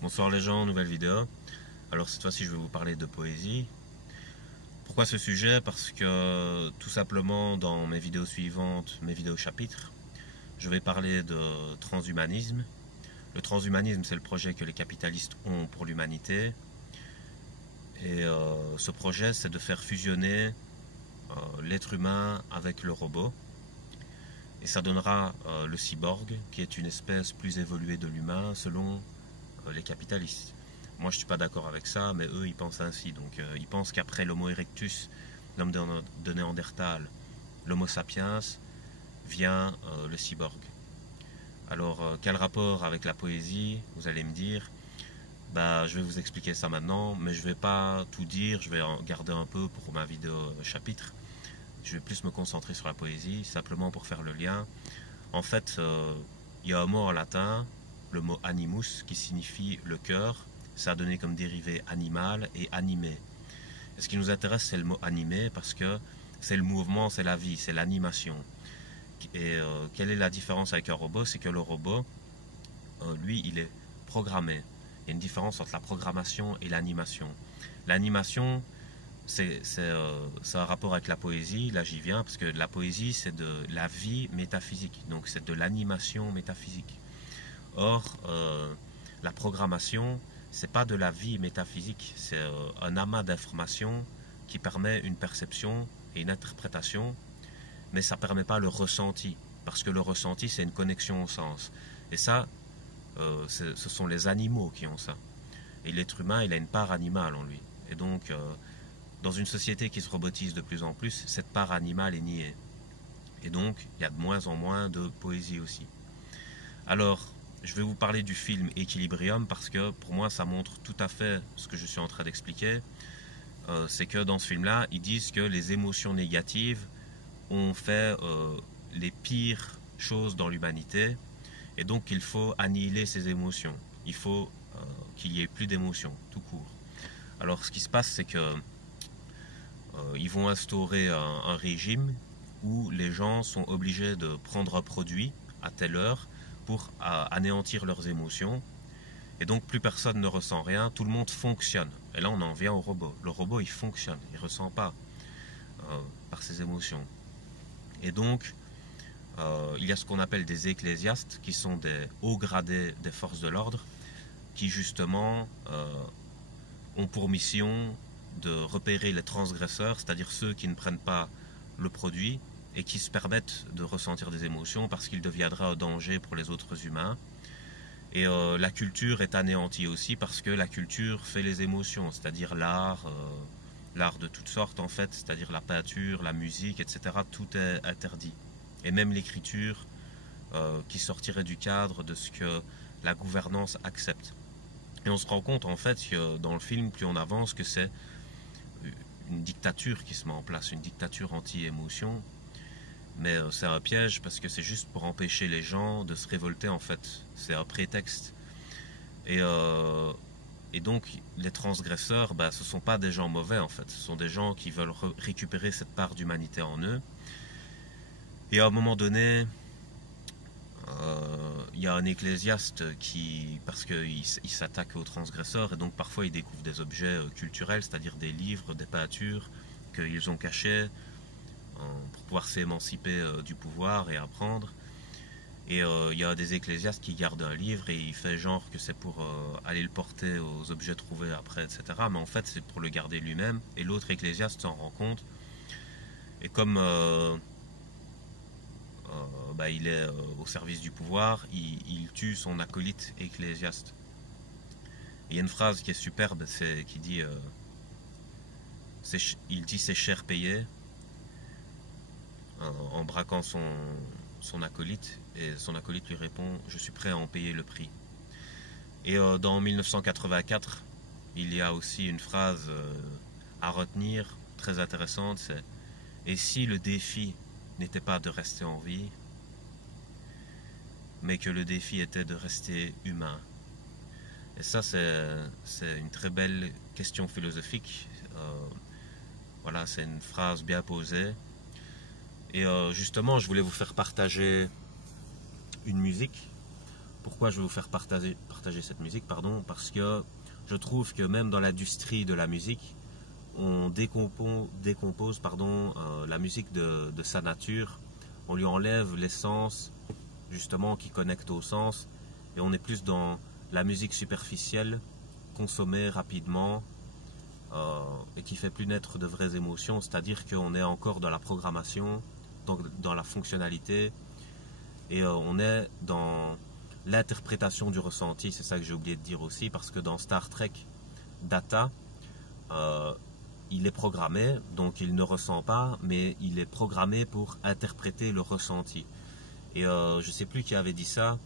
Bonsoir les gens, nouvelle vidéo. Alors cette fois-ci je vais vous parler de poésie. Pourquoi ce sujet? Parce que tout simplement dans mes vidéos suivantes, mes vidéos chapitres, je vais parler de transhumanisme. Le transhumanisme, c'est le projet que les capitalistes ont pour l'humanité. Et ce projet, c'est de faire fusionner l'être humain avec le robot. Et ça donnera le cyborg, qui est une espèce plus évoluée de l'humain selon les capitalistes. Moi, je ne suis pas d'accord avec ça, mais eux, ils pensent ainsi. Donc, ils pensent qu'après l'Homo erectus, l'homme de Néandertal, l'Homo sapiens, vient le cyborg. Alors, quel rapport avec la poésie? Vous allez me dire. Bah, je vais vous expliquer ça maintenant, mais je ne vais pas tout dire. Je vais en garder un peu pour ma vidéo chapitre. Je vais plus me concentrer sur la poésie, simplement pour faire le lien. En fait, il y a un mot en latin, le mot animus, qui signifie le cœur. Ça a donné comme dérivé animal et animé. Et ce qui nous intéresse, c'est le mot animé, parce que c'est le mouvement, c'est la vie, c'est l'animation. Et quelle est la différence avec un robot? C'est que le robot, lui, il est programmé. Il y a une différence entre la programmation et l'animation. L'animation, c'est un rapport avec la poésie, là j'y viens, parce que la poésie c'est de la vie métaphysique, donc c'est de l'animation métaphysique. Or, la programmation, c'est pas de la vie métaphysique, c'est un amas d'informations qui permet une perception et une interprétation, mais ça permet pas le ressenti, parce que le ressenti c'est une connexion au sens. Et ça, ce sont les animaux qui ont ça. Et l'être humain, il a une part animale en lui. Et donc, dans une société qui se robotise de plus en plus, cette part animale est niée. Et donc, il y a de moins en moins de poésie aussi. Alors, je vais vous parler du film Equilibrium parce que pour moi, ça montre tout à fait ce que je suis en train d'expliquer. C'est que dans ce film-là, ils disent que les émotions négatives ont fait les pires choses dans l'humanité. Et donc, il faut annihiler ces émotions. Il faut qu'il n'y ait plus d'émotions, tout court. Alors, ce qui se passe, c'est que ils vont instaurer un régime où les gens sont obligés de prendre un produit à telle heure pour anéantir leurs émotions. Et donc plus personne ne ressent rien, tout le monde fonctionne. Et là on en vient au robot. Le robot il fonctionne, il ne ressent pas par ses émotions. Et donc il y a ce qu'on appelle des ecclésiastes qui sont des hauts gradés des forces de l'ordre qui justement ont pour mission de repérer les transgresseurs, c'est-à-dire ceux qui ne prennent pas le produit et qui se permettent de ressentir des émotions parce qu'il deviendra un danger pour les autres humains. Et la culture est anéantie aussi parce que la culture fait les émotions, c'est-à-dire l'art, l'art de toutes sortes en fait, c'est-à-dire la peinture, la musique, etc. Tout est interdit. Et même l'écriture qui sortirait du cadre de ce que la gouvernance accepte. Et on se rend compte en fait que dans le film, plus on avance, que c'est une dictature qui se met en place, une dictature anti-émotion. Mais c'est un piège parce que c'est juste pour empêcher les gens de se révolter en fait. C'est un prétexte. Et donc les transgresseurs, bah, ce ne sont pas des gens mauvais en fait. Ce sont des gens qui veulent récupérer cette part d'humanité en eux. Et à un moment donné, il y a un ecclésiaste qui, parce qu'il s'attaque aux transgresseurs, et donc parfois il découvre des objets culturels, c'est-à-dire des livres, des peintures qu'ils ont cachés pour pouvoir s'émanciper du pouvoir et apprendre. Et il y a des ecclésiastes qui gardent un livre et il fait genre que c'est pour aller le porter aux objets trouvés après, etc. Mais en fait c'est pour le garder lui-même, et l'autre ecclésiaste s'en rend compte. Et comme bah, il est au service du pouvoir, il tue son acolyte ecclésiaste. Et il y a une phrase qui est superbe, qui dit il dit c'est cher payé en braquant son acolyte, et son acolyte lui répond je suis prêt à en payer le prix. Et dans 1984, il y a aussi une phrase à retenir très intéressante, c'est et si le défi n'était pas de rester en vie, mais que le défi était de rester humain. Et ça, c'est une très belle question philosophique. Voilà, c'est une phrase bien posée. Et justement, je voulais vous faire partager une musique pourquoi je vais vous faire partager cette musique, pardon, parce que je trouve que même dans l'industrie de la musique, on décompose la musique de sa nature, on lui enlève l'essence justement qui connecte au sens, et on est plus dans la musique superficielle, consommée rapidement, et qui fait plus naître de vraies émotions, c'est-à-dire qu'on est encore dans la programmation, dans la fonctionnalité, et on est dans l'interprétation du ressenti. C'est ça que j'ai oublié de dire aussi, parce que dans Star Trek, Data, il est programmé, donc il ne ressent pas, mais il est programmé pour interpréter le ressenti. Et je ne sais plus qui avait dit ça,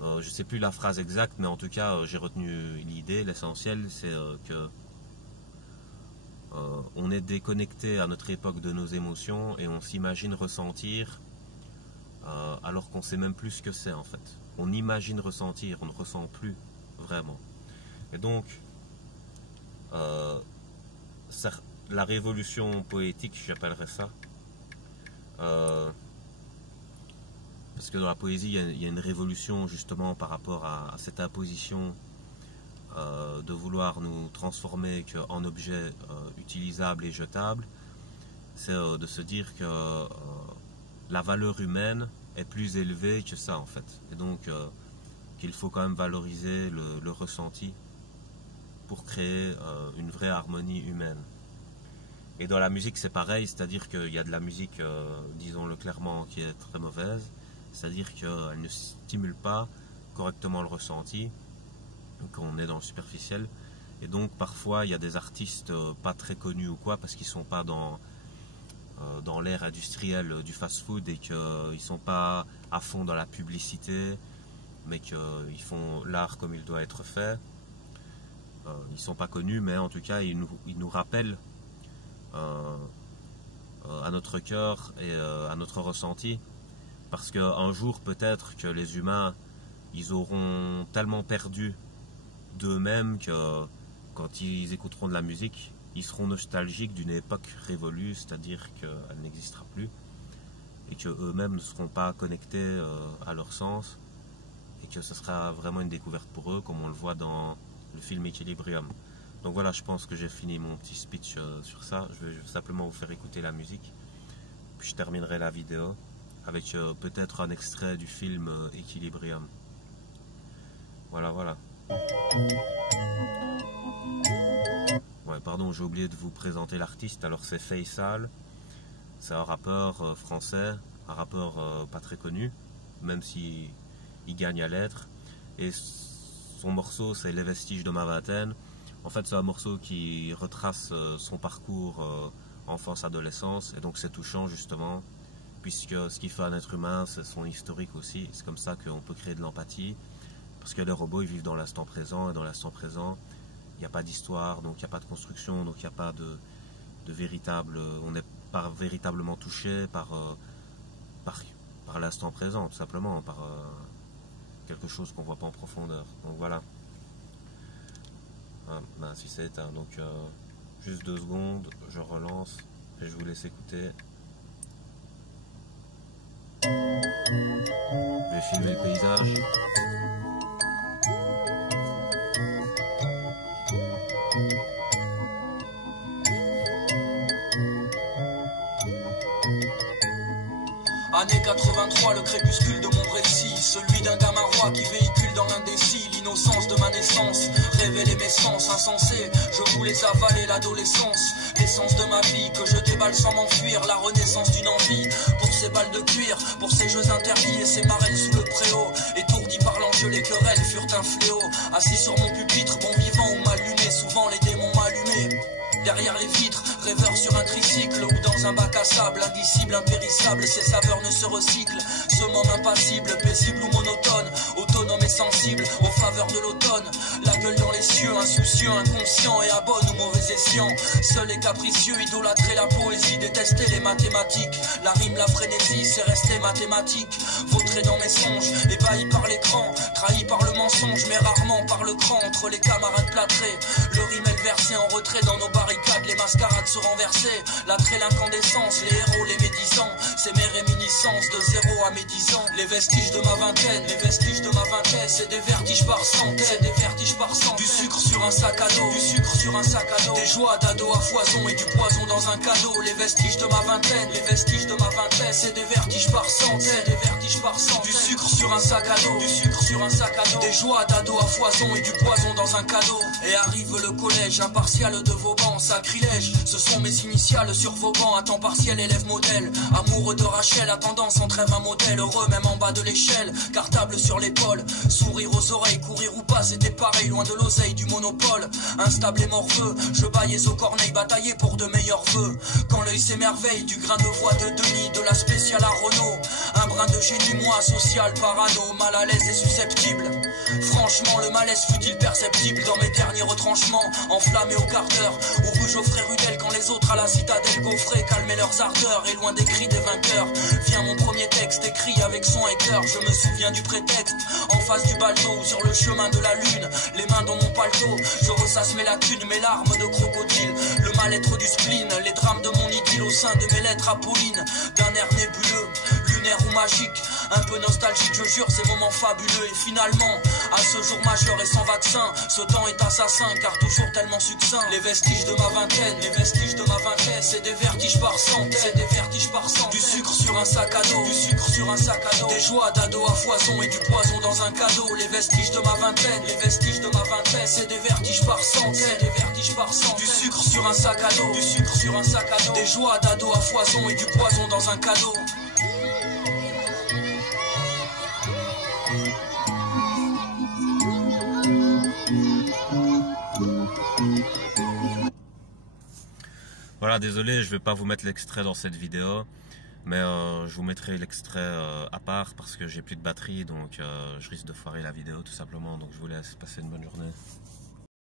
je ne sais plus la phrase exacte, mais en tout cas j'ai retenu l'idée, l'essentiel c'est que on est déconnecté à notre époque de nos émotions et on s'imagine ressentir alors qu'on ne sait même plus ce que c'est en fait. On imagine ressentir, on ne ressent plus vraiment. Et donc, la révolution poétique, j'appellerais ça, parce que dans la poésie, il y a une révolution justement par rapport à cette imposition de vouloir nous transformer en objets utilisables et jetables. C'est de se dire que la valeur humaine est plus élevée que ça en fait, et donc qu'il faut quand même valoriser le ressenti pour créer une vraie harmonie humaine. Et dans la musique c'est pareil, c'est-à-dire qu'il y a de la musique, disons-le clairement, qui est très mauvaise, c'est-à-dire qu'elle ne stimule pas correctement le ressenti, qu'on est dans le superficiel, et donc parfois il y a des artistes pas très connus ou quoi, parce qu'ils sont pas dans l'ère industrielle du fast-food et qu'ils ne sont pas à fond dans la publicité, mais qu'ils font l'art comme il doit être fait. Ils ne sont pas connus, mais en tout cas ils nous rappellent à notre cœur et à notre ressenti, parce qu'un jour peut-être que les humains ils auront tellement perdu d'eux-mêmes que quand ils écouteront de la musique, ils seront nostalgiques d'une époque révolue, c'est-à-dire qu'elle n'existera plus, et qu'eux-mêmes ne seront pas connectés à leur sens, et que ce sera vraiment une découverte pour eux, comme on le voit dans le film Equilibrium. Donc voilà, je pense que j'ai fini mon petit speech sur ça. Je vais simplement vous faire écouter la musique, puis je terminerai la vidéo avec peut-être un extrait du film Equilibrium. Voilà. Ouais, pardon, j'ai oublié de vous présenter l'artiste. Alors c'est Faisal, c'est un rappeur français, un rappeur pas très connu, même s'il gagne à l'être. Et son morceau c'est Les vestiges de ma vingtaine. En fait c'est un morceau qui retrace son parcours enfance-adolescence, et donc c'est touchant justement, puisque ce qui fait un être humain c'est son historique aussi. C'est comme ça qu'on peut créer de l'empathie, parce que les robots ils vivent dans l'instant présent, et dans l'instant présent il n'y a pas d'histoire, donc il n'y a pas de construction, donc il n'y a pas de véritable... On n'est pas véritablement touché par l'instant présent, tout simplement, par quelque chose qu'on ne voit pas en profondeur. Donc voilà. Ah, mince, il s'est éteint. Donc juste 2 secondes, je relance et je vous laisse écouter. Je vais filmer le paysage. Année 83, le crépuscule de mon récit, celui d'un gamin roi qui véhicule dans l'indécis l'innocence de ma naissance, révéler mes sens insensés, je voulais avaler l'adolescence, l'essence de ma vie que je déballe sans m'enfuir, la renaissance d'une envie, pour ces balles de cuir, pour ces jeux interdits et ces marelles sous le préau, étourdis par l'enjeu, les querelles furent un fléau, assis sur mon pupitre, bon vivant ou mal luné, souvent les démons m'allumaient. Derrière les vitres, rêveur sur un tricycle ou dans un bac à sable, indicible, impérissable, ses saveurs ne se recyclent. Ce moment impassible, paisible ou monotone, autonome et sensible aux faveurs de l'automne. La gueule dans les cieux, insoucieux, inconscient et à bon ou mauvais escient. Seul et capricieux, idolâtrer la poésie, détester les mathématiques. La rime, la frénésie, c'est rester mathématique. Vautré dans mes songes, ébahi par l'écran, trahi par le mensonge, mais rarement sang par le cran entre les camarades plâtrés. Le rimel versé en retrait dans nos barricades, les mascarades se renversaient. L'attrait, l'incandescence, les héros, les médisants, c'est mes réminiscences de 0 à mes 10 ans. Les vestiges de ma vingtaine, les vestiges de ma vingtaine, c'est des vertiges par centaines, c'est des vertiges par centaines. Du sucre sur un sac à dos, du sucre sur un sac à dos, des joies d'ado à foison et du poison dans un cadeau. Les vestiges de ma vingtaine, les vestiges de ma vingtaine, c'est des vertiges par centaines, c'est des vertiges par centaines. Du sucre sur un sac à dos, du sucre sur un sac à dos, des joies d'ado à foison et du poison dans un cadeau. Et arrive le collège, impartial de Vauban, sacrilège, ce sont mes initiales sur vos bancs. À temps partiel, élève modèle, amoureux de Rachel, à tendance en trêve un modèle, heureux même en bas de l'échelle, cartable sur l'épaule, sourire aux oreilles, courir ou pas, c'était pareil, loin de l'oseille, du monopole, instable et morveux, je baillais aux corneilles, bataillais pour de meilleurs vœux, quand l'œil s'émerveille, du grain de voix de Denis, de la spéciale à Renault, un brin de génie, moi, social, parano, mal à l'aise et susceptible, franchement, le malaise fut-il perceptible dans mes derniers retranchements, enflammés au quart d'heure, ou rue Geoffrey Rudel, quand les autres à la citadelle gaufrée calmaient leurs ardeurs, et loin des cris des vainqueurs, vient mon premier texte écrit avec son et cœur, je me souviens du prétexte, en face du baldo, sur le chemin de la lune, les mains dans mon paletot, je ressasse mes lacunes, mes larmes de crocodile, le mal-être du spleen, les drames de mon idylle au sein de mes lettres apollines, d'un air nébuleux, lunaire ou magique, un peu nostalgique, je jure, ces moments fabuleux, et finalement, à ce jour majeur et sans vaccin, ce temps est assassin, car toujours tellement succinct, les vestiges de ma vingtaine, les vestiges de ma vingtaine, c'est des vertiges par centaines, c'est des vertiges par centaines, du sucre sur un sac à dos, du sucre sur un sac à dos, des joies d'ado à foison et du poison dans un cadeau, les vestiges de ma vingtaine, les vestiges de ma vingtaine, c'est des vertiges par centaines, c'est des vertiges par centaines, du sucre sur un sac à dos, du sucre sur un sac à dos, des joies d'ado à foison et du poison dans un cadeau. Voilà, désolé, je vais pas vous mettre l'extrait dans cette vidéo, mais je vous mettrai l'extrait à part parce que j'ai plus de batterie, donc je risque de foirer la vidéo tout simplement. Donc je vous laisse passer une bonne journée.